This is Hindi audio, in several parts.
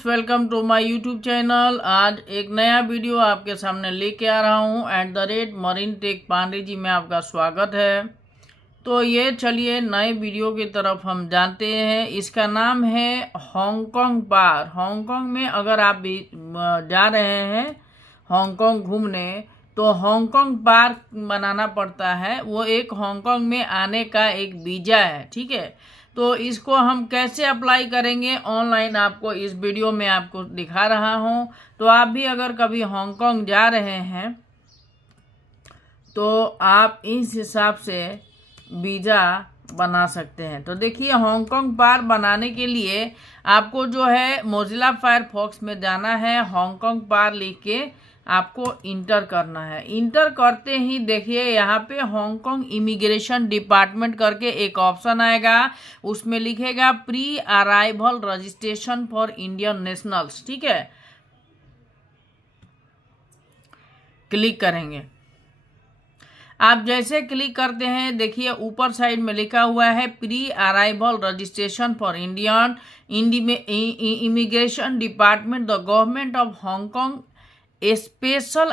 Friends, welcome to my YouTube channel. आज एक नया वीडियो आपके सामने लेके आ रहा हूँ। मरीन टेक पांडे जी में आपका स्वागत है। तो ये चलिए नए वीडियो की तरफ हम जानते हैं। इसका नाम है हांगकांग पार। हांगकांग में अगर आप भी जा रहे हैं हांगकांग घूमने तो हांगकांग पार बनाना पड़ता है। वो एक हांगकांग में आने का एक वीजा है, ठीक है। तो इसको हम कैसे अप्लाई करेंगे ऑनलाइन, आपको इस वीडियो में आपको दिखा रहा हूं। तो आप भी अगर कभी हांगकांग जा रहे हैं तो आप इस हिसाब से वीज़ा बना सकते हैं। तो देखिए, हांगकांग पार बनाने के लिए आपको जो है मोजिला फायरफॉक्स में जाना है। हांगकांग पार लिख के आपको इंटर करना है। इंटर करते ही देखिए यहाँ पे हांगकांग इमिग्रेशन डिपार्टमेंट करके एक ऑप्शन आएगा। उसमें लिखेगा pre arrival registration for Indian nationals, ठीक है। क्लिक करेंगे। आप जैसे क्लिक करते हैं देखिए ऊपर साइड में लिखा हुआ है pre arrival registration for Indian immigration department the government of Hong Kong special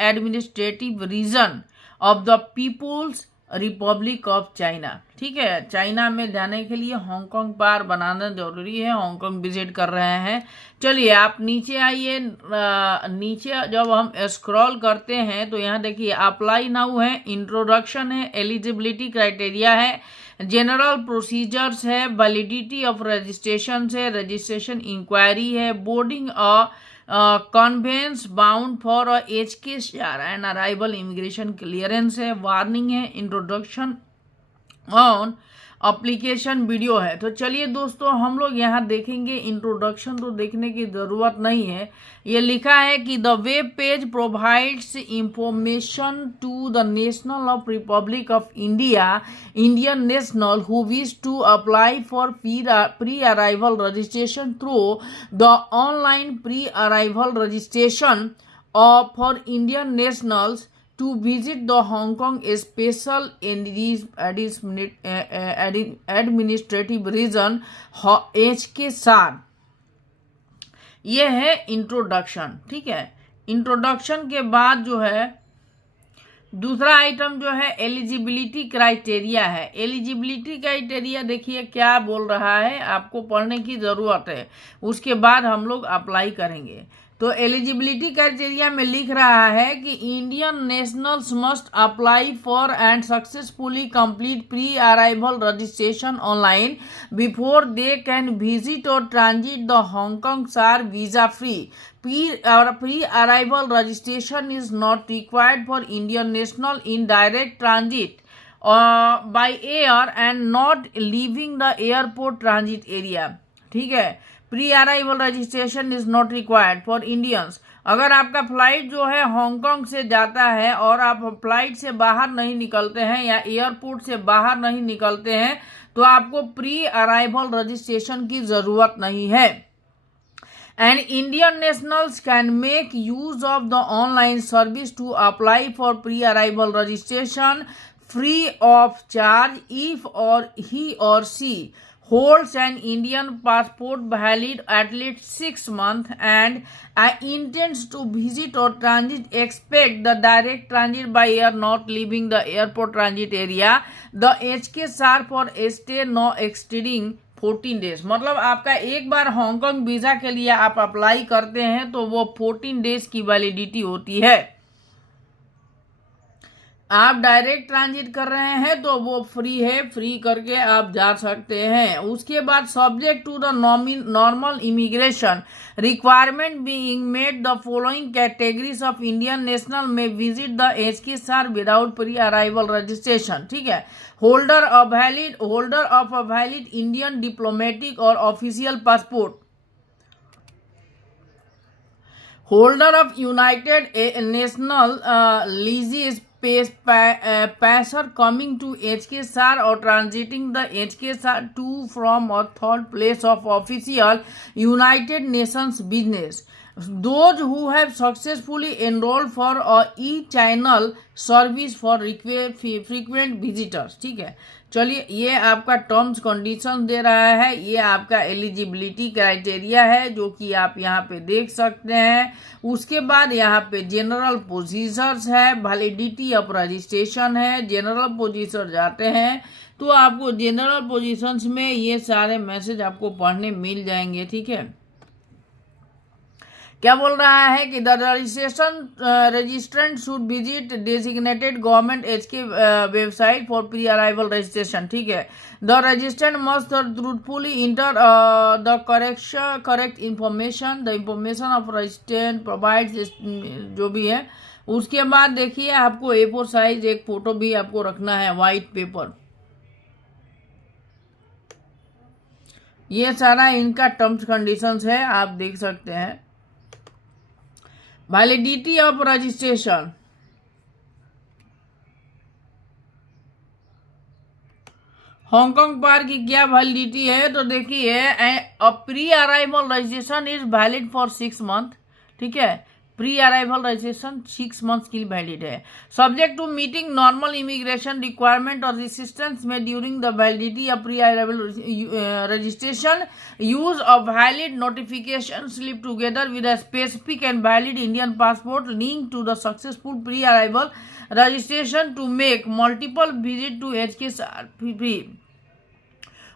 administrative region of the people's republic of China, ठीक है। चाइना में जाने के लिए हांगकांग पार बनाना जरूरी है। हांगकांग विजिट कर रहे हैं। चलिए आप नीचे आइए। नीचे जब हम स्क्रॉल करते हैं तो यहाँ देखिए अप्लाई नाउ है, इंट्रोडक्शन है, एलिजिबिलिटी क्राइटेरिया है, जनरल प्रोसीजर्स है, वैलिडिटी ऑफ रजिस्ट्रेशन है, रजिस्ट्रेशन इंक्वायरी है, boarding conveyance bound for HKCR and arrival immigration clearance है, वार्निंग है, इंट्रोडक्शन ऑन एप्लीकेशन वीडियो है। तो चलिए दोस्तों हम लोग यहाँ देखेंगे। इंट्रोडक्शन तो देखने की ज़रूरत नहीं है। ये लिखा है कि the web page provides information to the national of republic of India Indian national who wish to apply for pre arrival registration through the online pre arrival registration for Indian nationals to visit the Hong Kong Special Administrative Region HKCR। ये है इंट्रोडक्शन, ठीक है। इंट्रोडक्शन के बाद जो है दूसरा आइटम जो है एलिजिबिलिटी क्राइटेरिया है। एलिजिबिलिटी क्राइटेरिया देखिए क्या बोल रहा है, आपको पढ़ने की ज़रूरत है। उसके बाद हम लोग अप्लाई करेंगे। तो एलिजिबिलिटी क्राइटेरिया में लिख रहा है कि Indian nationals must apply for and successfully complete pre arrival registration online before they can visit और ट्रांजिट द हांगकांग सार visa free. Pre arrival registration is not required for Indian national in direct transit by air and not leaving the airport transit area, ठीक है। Pre arrival registration is not required for Indians. अगर आपका फ्लाइट जो है हांगकांग से जाता है और आप फ्लाइट से बाहर नहीं निकलते हैं या एयरपोर्ट से बाहर नहीं निकलते हैं तो आपको प्री अराइवल रजिस्ट्रेशन की जरूरत नहीं है। And Indian nationals can make use of the online service to apply for pre-arrival registration free of charge if or he or she holds an Indian passport valid at least 6 months and intends to visit or transit. Expect the direct transit by air not leaving the airport transit area. The HKCR for stay no exceeding 14 days. मतलब आपका एक बार हांगकांग वीजा के लिए आप अप्लाई करते हैं तो वो 14 डेज की वैलिडिटी होती है। आप डायरेक्ट ट्रांजिट कर रहे हैं तो वो फ्री है, फ्री करके आप जा सकते हैं। उसके बाद subject to the normal immigration requirement being made the following categories of Indian national में visit the HKCR without pre arrival registration, ठीक है। Holder of a valid Indian diplomatic और official passport, holder of United national laissez passer coming to HKCR or transiting the HKCR to from or third place of official United Nations business those who have successfully enrolled for e-channel service for frequent visitors. ठीक है, चलिए ये आपका टर्म्स कंडीशन दे रहा है, ये आपका एलिजिबिलिटी क्राइटेरिया है जो कि आप यहाँ पे देख सकते हैं। उसके बाद यहाँ पे जनरल पोजीशंस है, वैलिडिटी ऑफ रजिस्ट्रेशन है। जनरल पोजीशन जाते हैं तो आपको जनरल पोजीशंस में ये सारे मैसेज आपको पढ़ने मिल जाएंगे। ठीक है, क्या बोल रहा है कि the registrant should visit designated government HK website for pre arrival registration. ठीक है, the registrant must truthfully enter the correct information, the information of registrant provides, जो भी है। उसके बाद देखिए आपको A4 साइज एक फोटो भी आपको रखना है, वाइट पेपर। ये सारा इनका टर्म्स कंडीशंस है, आप देख सकते हैं। वैलिडिटी ऑफ रजिस्ट्रेशन, हांगकांग पार की क्या वैलिडिटी है, तो देखिए pre arrival registration is valid for 6 month. ठीक है, प्री अराइवल रजिस्ट्रेशन 6 मंथ्स की वैलिड है। Subject to meeting normal immigration requirement और रेसिस्टेंस में during the validity of pre arrival registration, use of valid notification slip together with a specific and valid Indian passport link to the successful pre arrival registration to make multiple visit to HK free.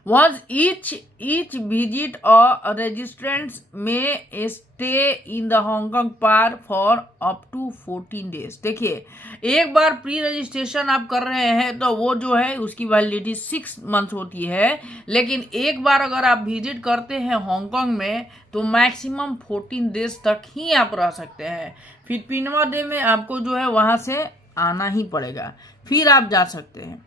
Once each visit or registrants may stay in the Hong Kong PAR for up to 14 days। देखिए एक बार प्री रजिस्ट्रेशन आप कर रहे हैं तो वो जो है उसकी वैलिडिटी 6 मंथ होती है, लेकिन एक बार अगर आप विजिट करते हैं हांगकांग में तो मैक्सिमम 14 डेज तक ही आप रह सकते हैं। फिर 15वां डे में आपको जो है वहां से आना ही पड़ेगा, फिर आप जा सकते हैं।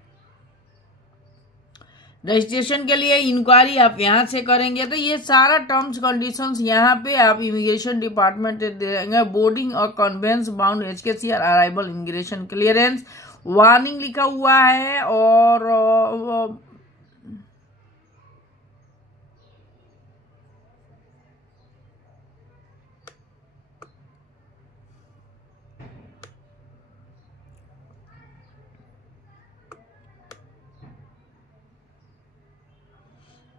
रजिस्ट्रेशन के लिए इंक्वायरी आप यहाँ से करेंगे। तो ये सारा टर्म्स कंडीशंस यहाँ पे आप इमिग्रेशन डिपार्टमेंट देंगे। बोर्डिंग और conveyance bound HKCR arrival immigration clearance warning लिखा हुआ है, और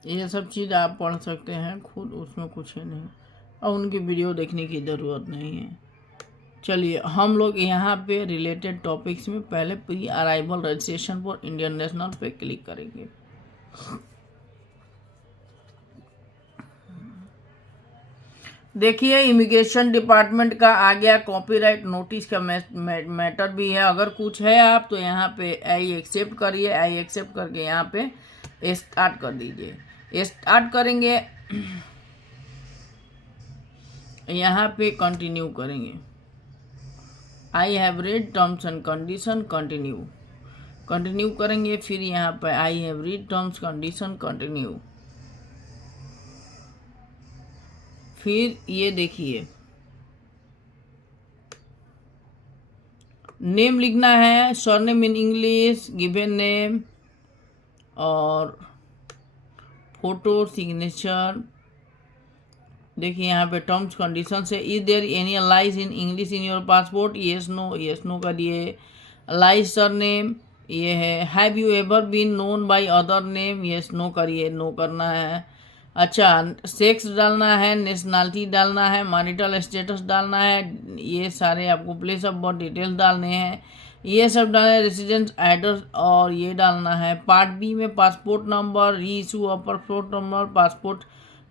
ये सब चीज़ आप पढ़ सकते हैं खुद, उसमें कुछ है नहीं, और उनकी वीडियो देखने की ज़रूरत नहीं है। चलिए हम लोग यहाँ पे रिलेटेड टॉपिक्स में पहले pre arrival registration for Indian national पे क्लिक करेंगे। देखिए इमिग्रेशन डिपार्टमेंट का आ गया कॉपीराइट नोटिस का मैटर भी है। अगर कुछ है आप तो यहाँ पे आई एक्सेप्ट करिए, आई एक्सेप्ट करके यहाँ पे स्टार्ट कर दीजिए। स्टार्ट करेंगे, यहाँ पे कंटिन्यू करेंगे। I have read terms and condition, continue करेंगे। फिर यहाँ पे I have read terms condition, continue. फिर ये देखिए नेम लिखना है, surname in English, given name, और फोटो, सिग्नेचर। देखिए यहाँ पे टर्म्स कंडीशन है। Is there any lies in English in your passport, yes no, yes no करिए। लाइज सरनेम ये है। Have you ever been known by other name, yes no करिए, नो करना है। अच्छा, सेक्स डालना है, नेशनलिटी डालना है, मैरिटल स्टेटस डालना है, ये सारे आपको प्लेस ऑफ बर्थ डिटेल्स डालने हैं, ये सब डालना है। रेसिडेंस एड्रेस और ये डालना है। पार्ट बी में passport number, re issue of passport number, passport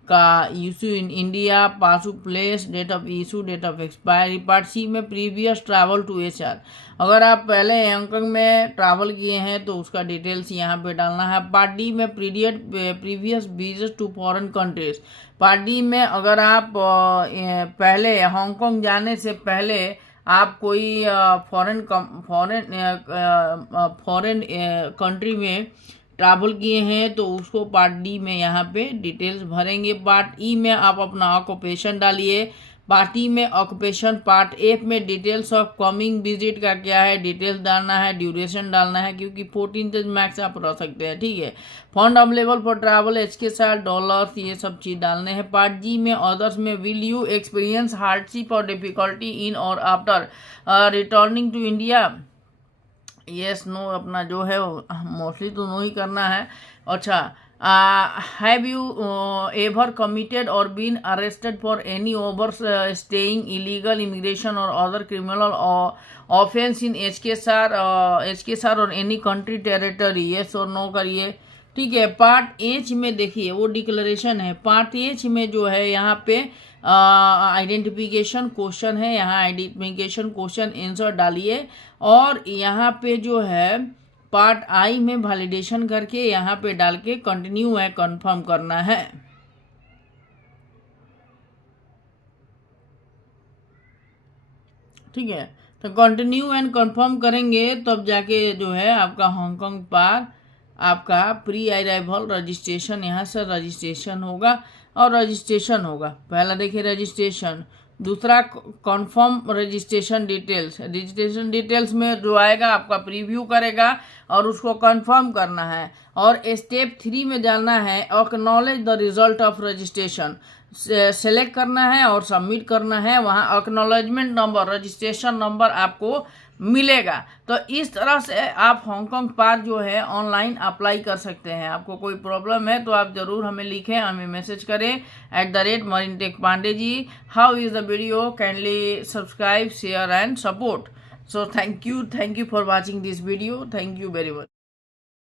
का issue in India, passport place, date of issue, date of expiry. Part C में प्रीवियस ट्रैवल टू HR, अगर आप पहले हांगकांग में ट्रैवल किए हैं तो उसका डिटेल्स यहाँ पे डालना है। पार्ट डी में previous visit to foreign countries. Part D में अगर आप पहले हांगकांग जाने से पहले आप कोई फॉरेन कंट्री में ट्रैवल किए हैं तो उसको पार्ट डी में यहाँ पे डिटेल्स भरेंगे। पार्ट ई में आप अपना ऑक्यूपेशन डालिए। पार्टी में ऑक्यूपेशन, पार्ट एफ में डिटेल्स ऑफ कमिंग विजिट का क्या है, डिटेल्स डालना है, ड्यूरेशन डालना है, क्योंकि 14 डेज मैक्स आप रह सकते हैं, ठीक है। Fund available for travel H के साथ डॉलर्स, ये सब चीज़ डालने हैं। पार्ट जी में अदर्स में विल यू एक्सपीरियंस हार्डशिप और डिफिकल्टी इन और after returning to India, yes no अपना जो है मोस्टली तो नो ही करना है। अच्छा, हैव यू एवर कमिटेड और been arrested for any overstaying illegal immigration और other criminal offence in H K SAR और एनी कंट्री टेरिटरी, यस और नो करिए, ठीक है। पार्ट एच में देखिए वो डिक्लेरेशन है। पार्ट एच में जो है यहाँ पे आइडेंटिफिकेशन क्वेश्चन है, यहाँ आइडेंटिफिकेशन क्वेश्चन आंसर डालिए, और यहाँ पे जो है पार्ट आई में वैलिडेशन करके यहाँ पे डाल के कंटिन्यू है कंफर्म करना है। ठीक है, तो कंटिन्यू एंड कंफर्म करेंगे तब जाके जो है आपका हांगकांग पार आपका प्री अराइवल रजिस्ट्रेशन, यहाँ से रजिस्ट्रेशन होगा और रजिस्ट्रेशन होगा। पहला देखिए रजिस्ट्रेशन, दूसरा confirm registration details. Registration details में जो आएगा आपका प्रीव्यू करेगा और उसको कंफर्म करना है। और स्टेप 3 में जाना है acknowledge the result of registration, select करना है और सबमिट करना है। वहाँ एक्नॉलेजमेंट नंबर, रजिस्ट्रेशन नंबर आपको मिलेगा। तो इस तरह से आप हांगकांग पार जो है ऑनलाइन अप्लाई कर सकते हैं। आपको कोई प्रॉब्लम है तो आप जरूर हमें लिखें, हमें मैसेज करें @मरीनटेक Pandey ji. How is the video, kindly subscribe, share and support. So thank you for watching this video, thank you very much.